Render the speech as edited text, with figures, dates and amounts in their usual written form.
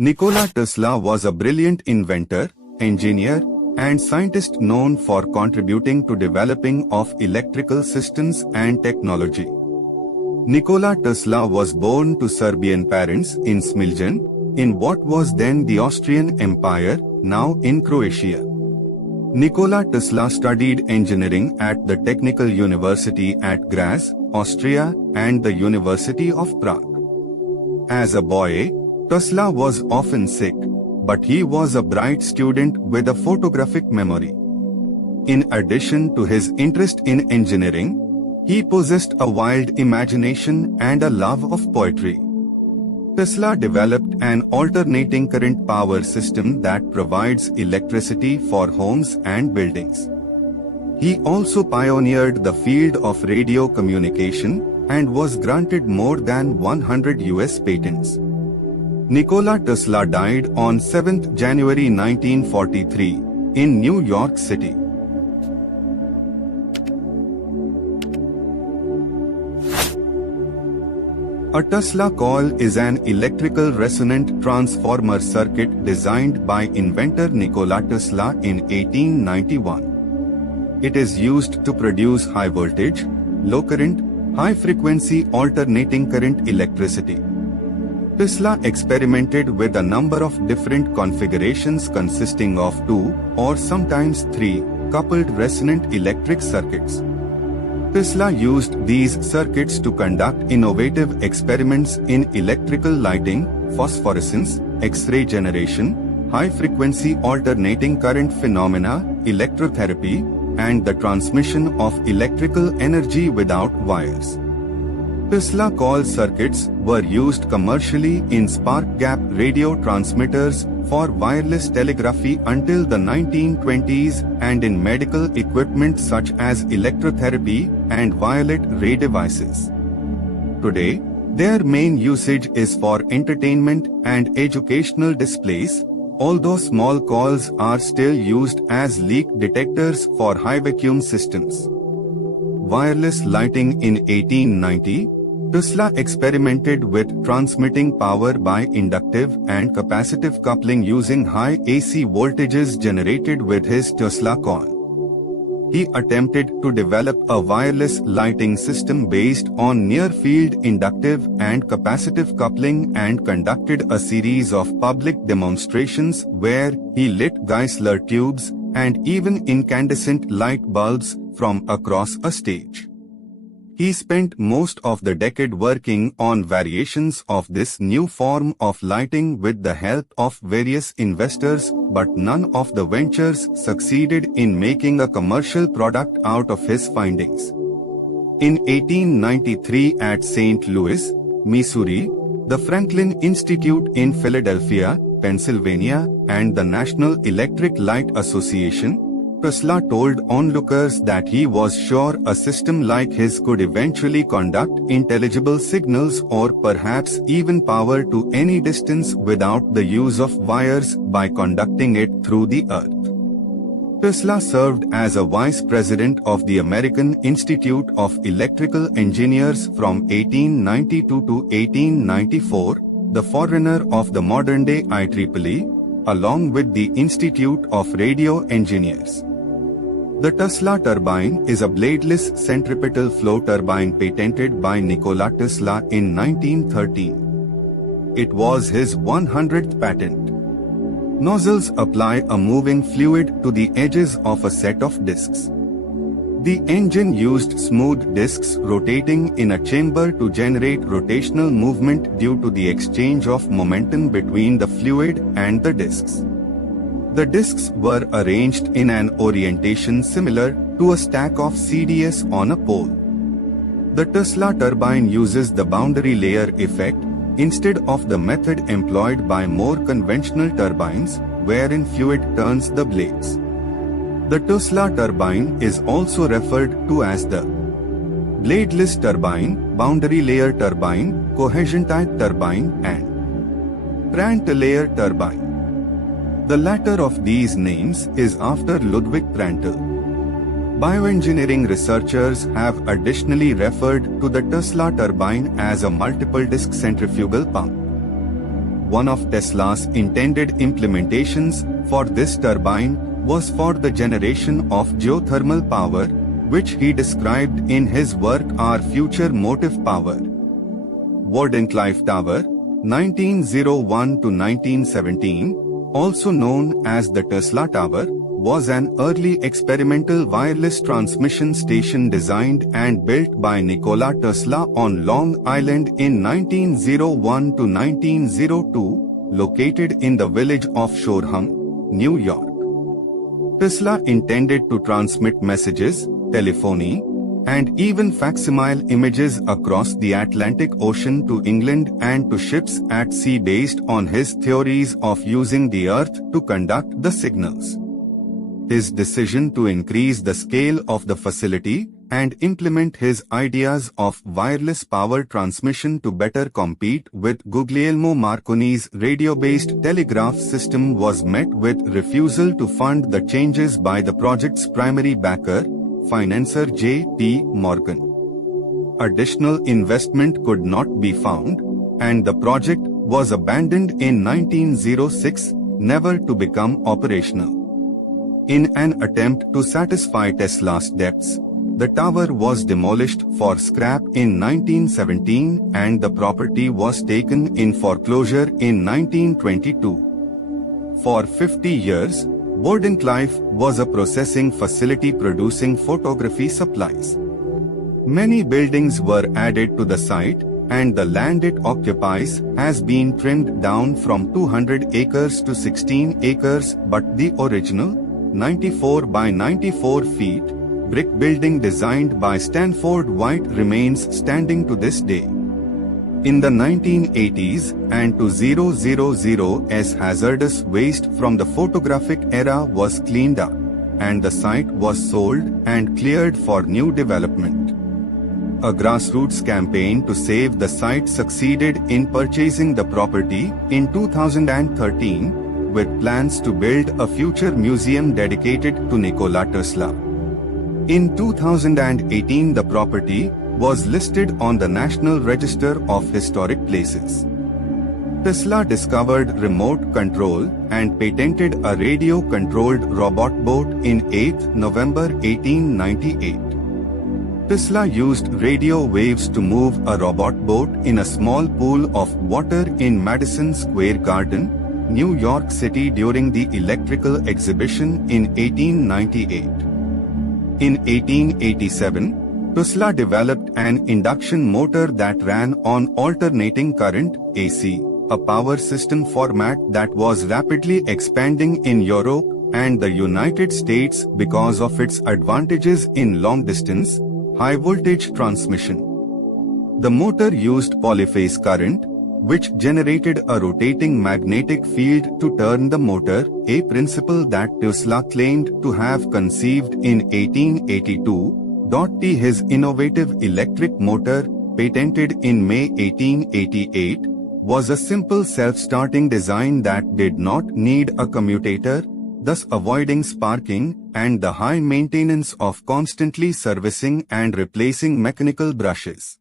Nikola Tesla was a brilliant inventor, engineer, and scientist known for contributing to developing of electrical systems and technology. Nikola Tesla was born to Serbian parents in Smiljan, in what was then the Austrian Empire, now in Croatia. Nikola Tesla studied engineering at the Technical University at Graz, Austria, and the University of Prague. As a boy, Tesla was often sick, but he was a bright student with a photographic memory. In addition to his interest in engineering, he possessed a wild imagination and a love of poetry. Tesla developed an alternating current power system that provides electricity for homes and buildings. He also pioneered the field of radio communication and was granted more than 100 US patents. Nikola Tesla died on 7 January 1943 in New York City. A Tesla coil is an electrical resonant transformer circuit designed by inventor Nikola Tesla in 1891. It is used to produce high voltage, low current, high frequency alternating current electricity. Tesla experimented with a number of different configurations consisting of 2 or sometimes 3 coupled resonant electric circuits. Tesla used these circuits to conduct innovative experiments in electrical lighting, phosphorescence, X-ray generation, high-frequency alternating current phenomena, electrotherapy, and the transmission of electrical energy without wires. Tesla coil circuits were used commercially in spark-gap radio transmitters for wireless telegraphy until the 1920s and in medical equipment such as electrotherapy and violet ray devices. Today, their main usage is for entertainment and educational displays, although small coils are still used as leak detectors for high vacuum systems. Wireless lighting in 1890, Tesla experimented with transmitting power by inductive and capacitive coupling using high AC voltages generated with his Tesla coil. He attempted to develop a wireless lighting system based on near-field inductive and capacitive coupling and conducted a series of public demonstrations where he lit Geissler tubes and even incandescent light bulbs from across a stage. He spent most of the decade working on variations of this new form of lighting with the help of various investors, but none of the ventures succeeded in making a commercial product out of his findings. In 1893 at St. Louis, Missouri, the Franklin Institute in Philadelphia, Pennsylvania, and the National Electric Light Association, Tesla told onlookers that he was sure a system like his could eventually conduct intelligible signals or perhaps even power to any distance without the use of wires by conducting it through the earth. Tesla served as a vice president of the American Institute of Electrical Engineers from 1892 to 1894, the forerunner of the modern-day IEEE, along with the Institute of Radio Engineers. The Tesla turbine is a bladeless centripetal flow turbine patented by Nikola Tesla in 1913. It was his 100th patent. Nozzles apply a moving fluid to the edges of a set of discs. The engine used smooth discs rotating in a chamber to generate rotational movement due to the exchange of momentum between the fluid and the discs. The discs were arranged in an orientation similar to a stack of CDs on a pole. The Tesla turbine uses the boundary layer effect instead of the method employed by more conventional turbines, wherein fluid turns the blades. The Tesla turbine is also referred to as the bladeless turbine, boundary layer turbine, cohesion type turbine, and Prandtl layer turbine. The latter of these names is after Ludwig Prandtl. Bioengineering researchers have additionally referred to the Tesla turbine as a multiple-disc centrifugal pump. One of Tesla's intended implementations for this turbine was for the generation of geothermal power, which he described in his work Our Future Motive Power. Wardenclyffe Tower, 1901 to 1917, also known as the Tesla Tower, was an early experimental wireless transmission station designed and built by Nikola Tesla on Long Island in 1901 to 1902, located in the village of Shoreham, New York. Tesla intended to transmit messages, telephony, and even facsimile images across the Atlantic Ocean to England and to ships at sea based on his theories of using the Earth to conduct the signals. His decision to increase the scale of the facility and implement his ideas of wireless power transmission to better compete with Guglielmo Marconi's radio-based telegraph system was met with refusal to fund the changes by the project's primary backer, financier J.P. Morgan. Additional investment could not be found, and the project was abandoned in 1906, never to become operational. In an attempt to satisfy Tesla's debts, the tower was demolished for scrap in 1917 and the property was taken in foreclosure in 1922. For 50 years, Wardenclyffe was a processing facility producing photography supplies. Many buildings were added to the site, and the land it occupies has been trimmed down from 200 acres to 16 acres, but the original, 94 by 94 feet, brick building designed by Stanford White remains standing to this day. In the 1980s and to 000s, hazardous waste from the photographic era was cleaned up, and the site was sold and cleared for new development. A grassroots campaign to save the site succeeded in purchasing the property in 2013, with plans to build a future museum dedicated to Nikola Tesla. In 2018, the property was listed on the National Register of Historic Places. Tesla discovered remote control and patented a radio-controlled robot boat in 8 November 1898. Tesla used radio waves to move a robot boat in a small pool of water in Madison Square Garden, New York City during the Electrical Exhibition in 1898. In 1887, Tesla developed an induction motor that ran on alternating current (AC), a power system format that was rapidly expanding in Europe and the United States because of its advantages in long-distance, high-voltage transmission. The motor used polyphase current, which generated a rotating magnetic field to turn the motor, a principle that Tesla claimed to have conceived in 1882. His innovative electric motor, patented in May 1888, was a simple self-starting design that did not need a commutator, thus avoiding sparking and the high maintenance of constantly servicing and replacing mechanical brushes.